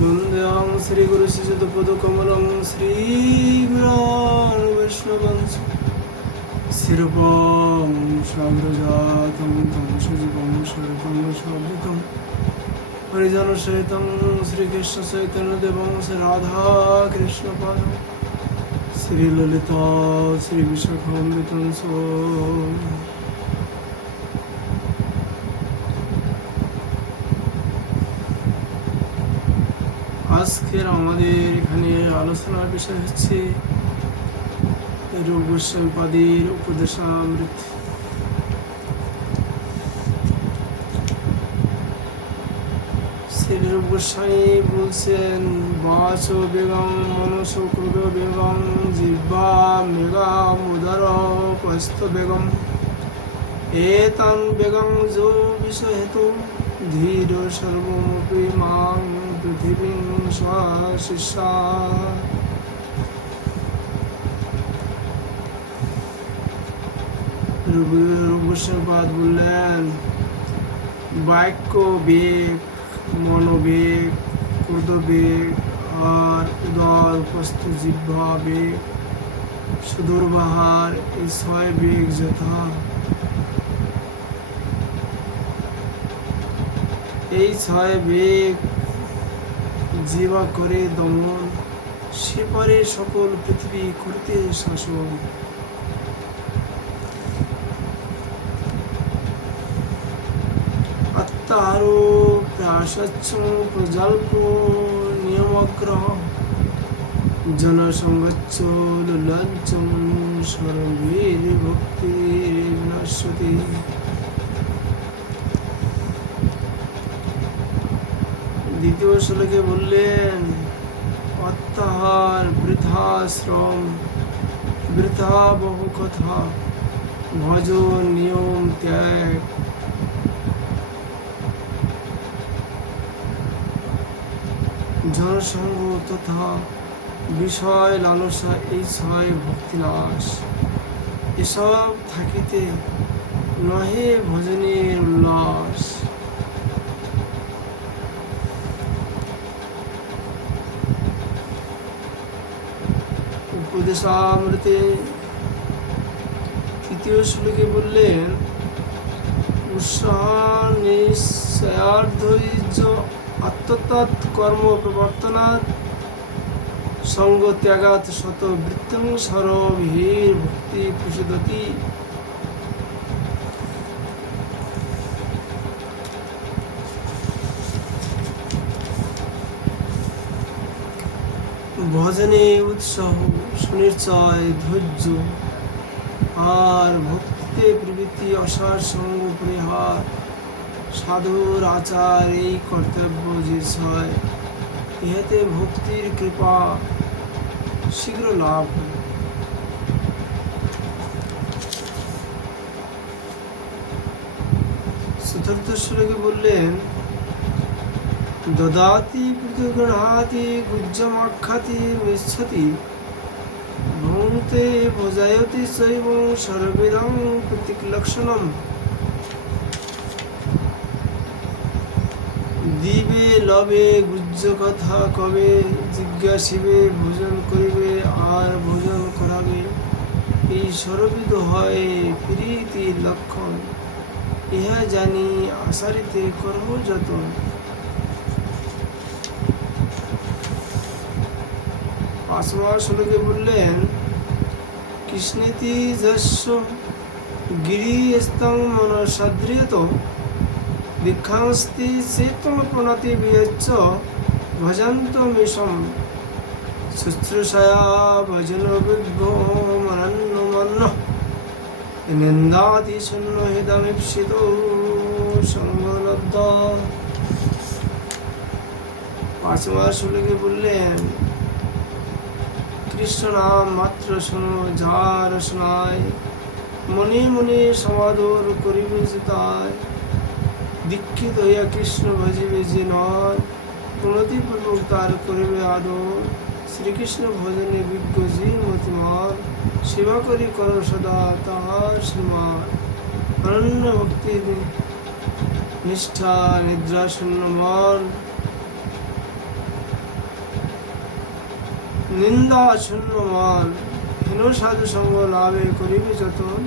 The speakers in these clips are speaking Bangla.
বন্দেহং শ্রীগুরু শ্রীযুতপদকমলং শ্রীগুরান বৈষ্ণবংশ শিরূপং সাগ্রজাতং তং সজীবং সরূপং সদ্বৈতং হরিজনসহিতং শ্রীকৃষ্ণ চৈতন্যদেবং শ্রী রাধা কৃষ্ণপাদং শ্রীললিতা শ্রীবিশাখামৃতং আজকের আমাদের এখানে আলোচনার বিষয় হচ্ছে রূপ গোস্বামী পাদের উপদেশামৃত। শ্রী রূপ গোস্বামী বলছেন, বাচ বেগম মনস ক্রোধ বেগম জিহ্বা মেঘাম উদর কস্ত বেগম এতান বেগম যো বিষয় হেতু ধীর সর্বমপি মাং পৃথিবীং স্বশিষ্যা। রূপ গোস্বামীপাদ বললেন, বাক্য বেগ, মনোবেগ, ক্রোধবেগ আর উদর উপস্থ জিহ্বা বেগ, সুদূরবাহার এই ছয় বেগ যথা এই ছয় বেগ জিহ্বা করে দমন, সে পারে সকল পৃথিবী করতে শাসন। আত্মারো প্রাসচ্ছ প্রজল্প নিয়মগ্রহ জনসংগচ্ছ লুলঞ্চম সর্বীর ভক্তির বিনশ্যতি। দ্বিতীয় শ্লোকে বললেন, অত্যাহার বৃথা শ্রম বৃথা বহু কথা ভজন নিয়ম ত্যাগ জনসঙ্গ তথা বিষয় লালসা এই ছয় ভক্তিনাশ। এসব থাকিতে নহে ভজনের উল্লাস। উপদেশামৃতে তৃতীয় শ্লোকে বললেন, উৎসাহ নিশ্চয়ার্ধৈর্য আত্মতৎ কর্ম প্রবর্তনাৎ সঙ্গ ত্যাগাৎ শত বৃত্তং সর্বভীর ভক্তি প্রসিদতি। ভজনে উৎসাহ, সুনিশ্চয় ধৈর্য আর ভক্তিতে প্রবৃত্তি, অসার সঙ্গ পরিহার, সাধুর আচার এই কর্তব্য যে ছয়, ইহাতে ভক্তির কৃপা শীঘ্র লাভ হয়। চতুর্থ শ্লোকে বললেন, দদাতি প্রতিগৃহাতি গুজ্জমাখ্যাতি মিচ্ছতি ভুঙ্ক্তে ভোজায়তি চৈব সর্বেদং প্রতীকলক্ষণম। দিবে লবে গুজ্জ কথা কবে জিজ্ঞাসিবে ভোজন করিবে আর ভোজন করাবে, এই সর্ববিধ হয় প্রীতির লক্ষণ, ইহা জানি আসারিতে করব যতন। পাঁচমা শ্লোকে বললেন, কৃষ্ণেতি যস্য গিরিস্তং মনসাদ্রিয়ত দীক্ষাস্তি চেতনপনতি বিয়চ্চ ভজন্ত মিশম শুশ্রূষয়া ভজন বিভ্যো মনন্নমন্ন নিন্দাতি শূন্য হৃদমিপ্সিত সঙ্গলব্ধ। পাঁচমা শ্লোকে বললেন, কৃষ্ণ নাম মাত্র শোনো, যার শোনায় মনে মনে সমাদর করিবে যে তাই, দীক্ষিত হইয়া কৃষ্ণ ভজিবে যে নয়, প্রণতিপূর্বক তার করিবে আদর। শ্রীকৃষ্ণ ভজনে বিজ্ঞ যে মতিমান, সেবা করি কর সদা তাহার সম্মান। অনন্য ভক্তি নিষ্ঠা নিদ্রা শূন্য মন নিন্দা শূন্য মান হীন সাধু সঙ্গ লাভে করিবে যতন।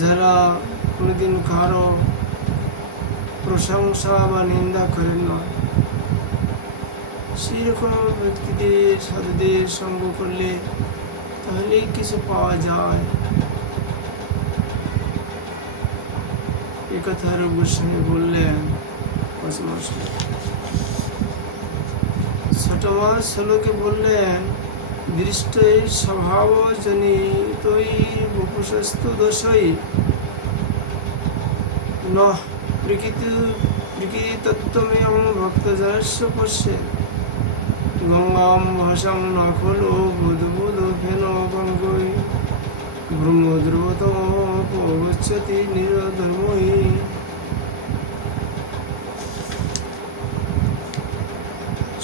যারা কোনোদিন কারো প্রশংসা বা নিন্দা করেন না, সেরকম ব্যক্তিদের সাধুদের সঙ্গ করলে তাহলেই কিছু পাওয়া যায়। এ কথা রূপ গোস্বামী বললেন। ছটমা শ্লোকে বললেন, দৃষ্টই স্বভাব জনিতই বপুষস্তু দোষই ন প্রকৃতিতত্ত্বমেয়ং ভক্তজনস্য পশ্যে গঙ্গাম ভাসাং ন খলু বুধবুধ ফেন গঙ্গৈ ব্রহ্মদ্রবতমোপগচ্ছতি নিরধর্মৈ।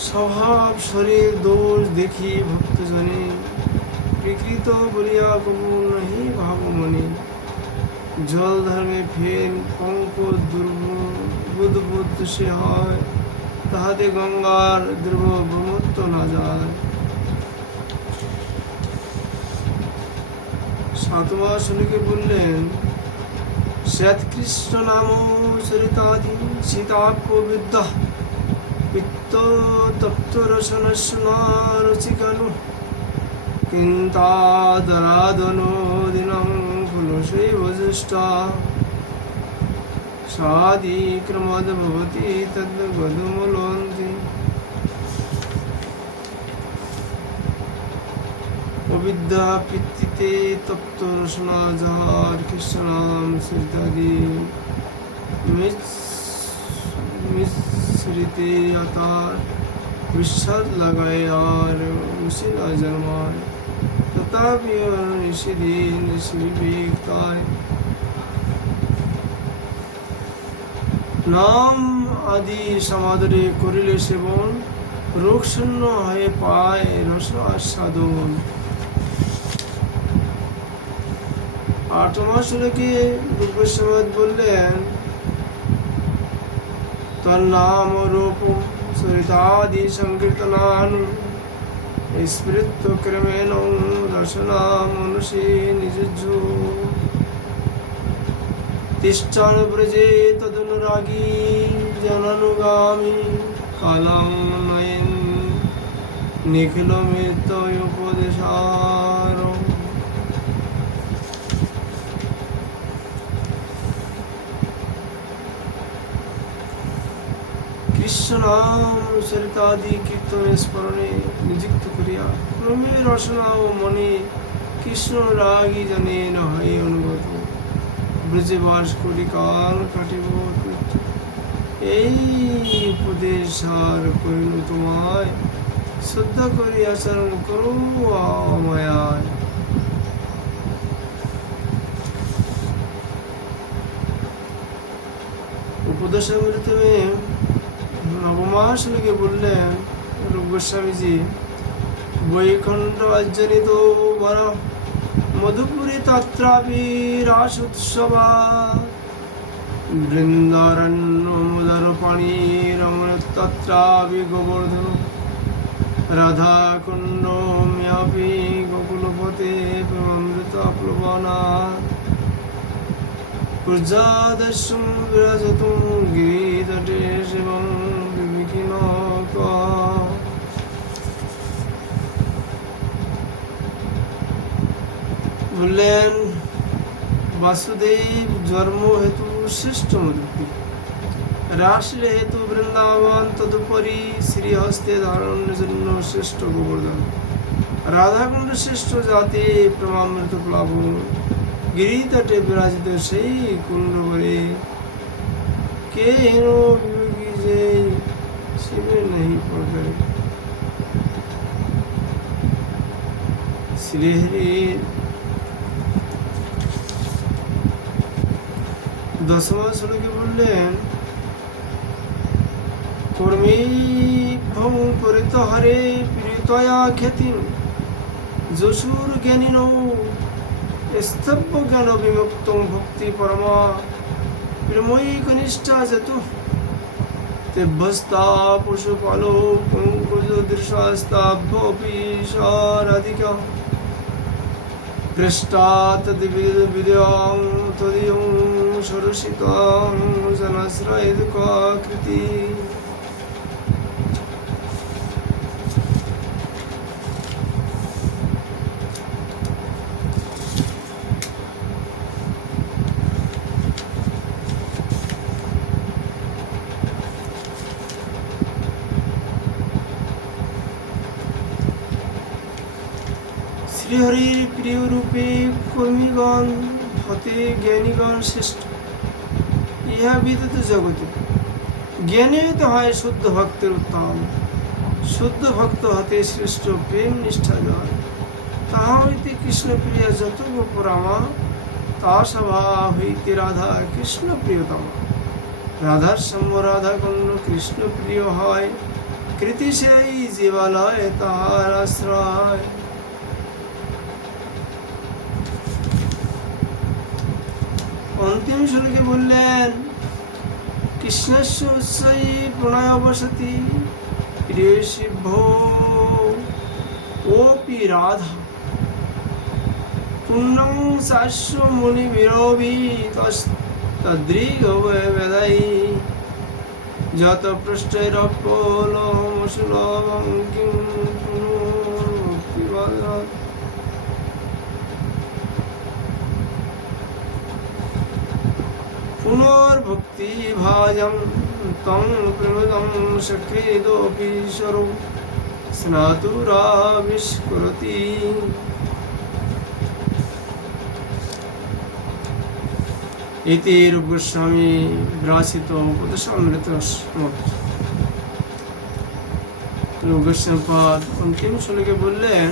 স্বভাব শরীর দোষ দেখি ভক্তজনে বিকৃত বলিয়া কবু নাহি ভাবমনি। জল ধর্মে ফেন পঙ্ক দুর্বুদ্বুদ সে হয়, তাহাতে গঙ্গার দ্রব ব্রহ্মত্ব না যায়। সাতমা শুনিকে বললেন, শ্বেতকৃষ্ণ নাম চরিতাধি সীতাপবিদ্যা পিত্ত তপ্ত রসনস্নারচিকানু কিন্তাদরাধনো দিনং ফুলশৈব জ্যেষ্ঠা সাদিক্রমাদ ভবতি তদ্গদমূলন্তি। অবিদ্যা পিত্তিতে তপ্ত রসনা যার কৃষ্ণ নাম চরিতাদি মিশ্রিতে তার বিশ্বাস লাগায় আর মুশিলা জন্মায়, তথাপি নিষেদিন বিবেক তাই। নাম আদি সমাদরে করিলে সেবন, রোগ শূন্য হয়ে পায় রস আস্বাদন। আটমা শ্লোকে রূপ গোস্বামী বললেন, তন্নাম রূপ চরিতাদি সংকীর্তনানু স্মৃত ক্রমেণ দর্শনা মনুষে নিযুজ্য। তিষ্ঠান ব্রজে তদনুরাগী জনানুগামী কালাং নয়েন নিখিল মৃত উপদেশার। কৃষ্ণ নাম চরিতাদি কীর্তনে স্মরণে নিযুক্ত করিয়া ক্রমে রসনা ও মনে কৃষ্ণ রাগী জানে না হয় অনুগত। ব্রজে বাস করি কাল কাটিব, এই উপদেশ আর করিল তোমায়, শ্রদ্ধা করি আচরণ করো আমায়। উপদেশামৃত নবমা শ্লোকে বললেন রূপ গোস্বামীজি, বৈকুণ্ঠ অজ্জনিত বর মধুপুরী তত্রাপি রাস উৎসবা বৃন্দারণ্য মুদর পাণি রমণ তত্রাপি গোবর্ধন রাধা কুণ্ড মিয়াপি গোকুলপতে প্রেমামৃত প্লবনা কুর্জাদস্যং বিরাজতুম গিরিতটে শিবং বিবিকিন। বললেন, বাসুদেব জন্ম হেতু শ্রেষ্ঠ মধুপুরী, রাসলীলা হেতু বৃন্দাবন, তদুপরি শ্রীহস্তে ধারণের জন্য শ্রেষ্ঠ গোবর্ধন, রাধাকুণ্ড শ্রেষ্ঠ জাতি প্রেমামৃত প্লাবন, গিরিতটে বিরাজিত সেই কুণ্ড বলে কে হেন বিবেকী যে শিবে नहीं পড়ে। শ্রীহরি দশমা শ্লোকে বললেন, কর্মী ভং পরিত হরে প্রীতয়া খ্যাতি যশুর জ্ঞানী নৌ স্তব্য জ্ঞান বিমুক্ত ভক্তি পরমা প্রেময়ী কনিষ্ঠা যতু तेभ्यस्ता पशुपालो पङ्कजदृशास्ताभ्योऽपि साराधिका पृष्ठात् विद्यां त्वदीयं सरसितां जनश्रयदुःखाकृति শ্রীহরির প্রিয় রূপে কর্মীগণ হতে জ্ঞানীগণ শ্রেষ্ঠ। ইহা বিদিত জগতে জ্ঞানী হতে হয় শুদ্ধ ভক্তের উত্তম। শুদ্ধ ভক্ত হতে শ্রেষ্ঠ প্রেম নিষ্ঠা জয়। তাহা হইতে কৃষ্ণপ্রিয়া যত গোপরামা, তা সভা হইতে রাধা কৃষ্ণ প্রিয়তমা। রাধার সঙ্গ রাধা গণ্য কৃষ্ণ প্রিয় হয়, কৃতি সেই জীবালয় তাহার আশ্রয়। অন্তিম শ্লোকে বললেন, কৃষ্ণস্য উৎসাহী প্রণয় বসতি প্রিয়সিভ্য ওপি রাধা পুণ্যং চাস্য মুনি বিরবি তদ্রিগ বেদাই যত পৃষ্ঠৈরপলমসুলভং কিং পুনর্ভক্তিবাদাৎ। পুনর্ভক্তি ভাজং তং প্রমদং সক্রেদোপি সরো স্নাতুরাবিষ্করতি। ইতি রূপ গোস্বামী বিরাচিত উপদেশামৃত সমাপ্ত। রূপ গোস্বামী পাদ অন্তিম শ্লোকে বললেন,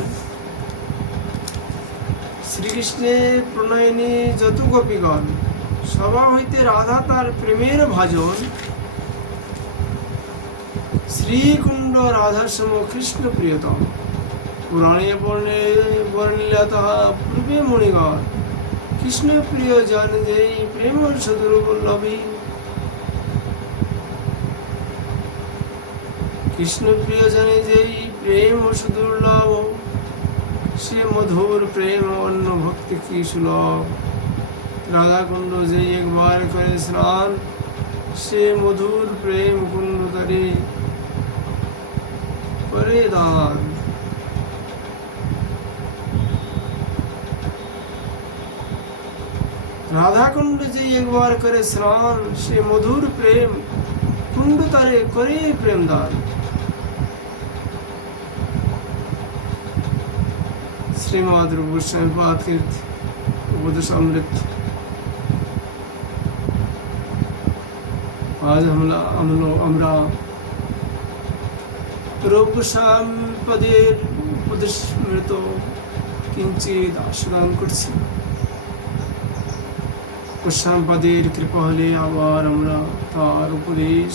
শ্রীকৃষ্ণের প্রণয়িনী যত গোপীগণ সভা হইতে রাধা তার প্রেমের ভাজন। শ্রীকুণ্ড রাধার সম কৃষ্ণ প্রিয়তম। পুরাণে বর্ণিলা তাহা পূর্বে মণিগণ। কৃষ্ণ প্রিয় জন যেই প্রেম সুদূর বল্লভী। কৃষ্ণ প্রিয় জনে যেই প্রেম সুদুর্লভ। সে মধুর প্রেম অন্য ভক্তি কি সুলভ। রাধা কুণ্ড যে একবার করে স্নান, সে মধুর প্রেম কুণ্ড তারে করে দান। রাধা কুণ্ড যে একবার করে স্নান, সে মধুর প্রেম কুণ্ড তারে করে প্রেম দান। শ্রীমদ রূপ গোস্বামী পাদ কীর্তি উপদেশামৃত। আজ আমরা রূপ গোস্বামী পদের উপদেশামৃত কিঞ্চিৎ আস্বাদন করছি। গোস্বামী পদের কৃপা হলে আবার আমরা তার উপদেশ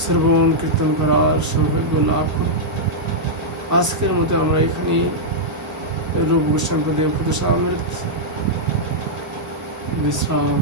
শ্রবণ কীর্তন করার সৌভাগ্য লাভ করব। আজকের মতো আমরা এখানে রূপ গোস্বামী পদের উপদেশামৃত বিশ্রাম।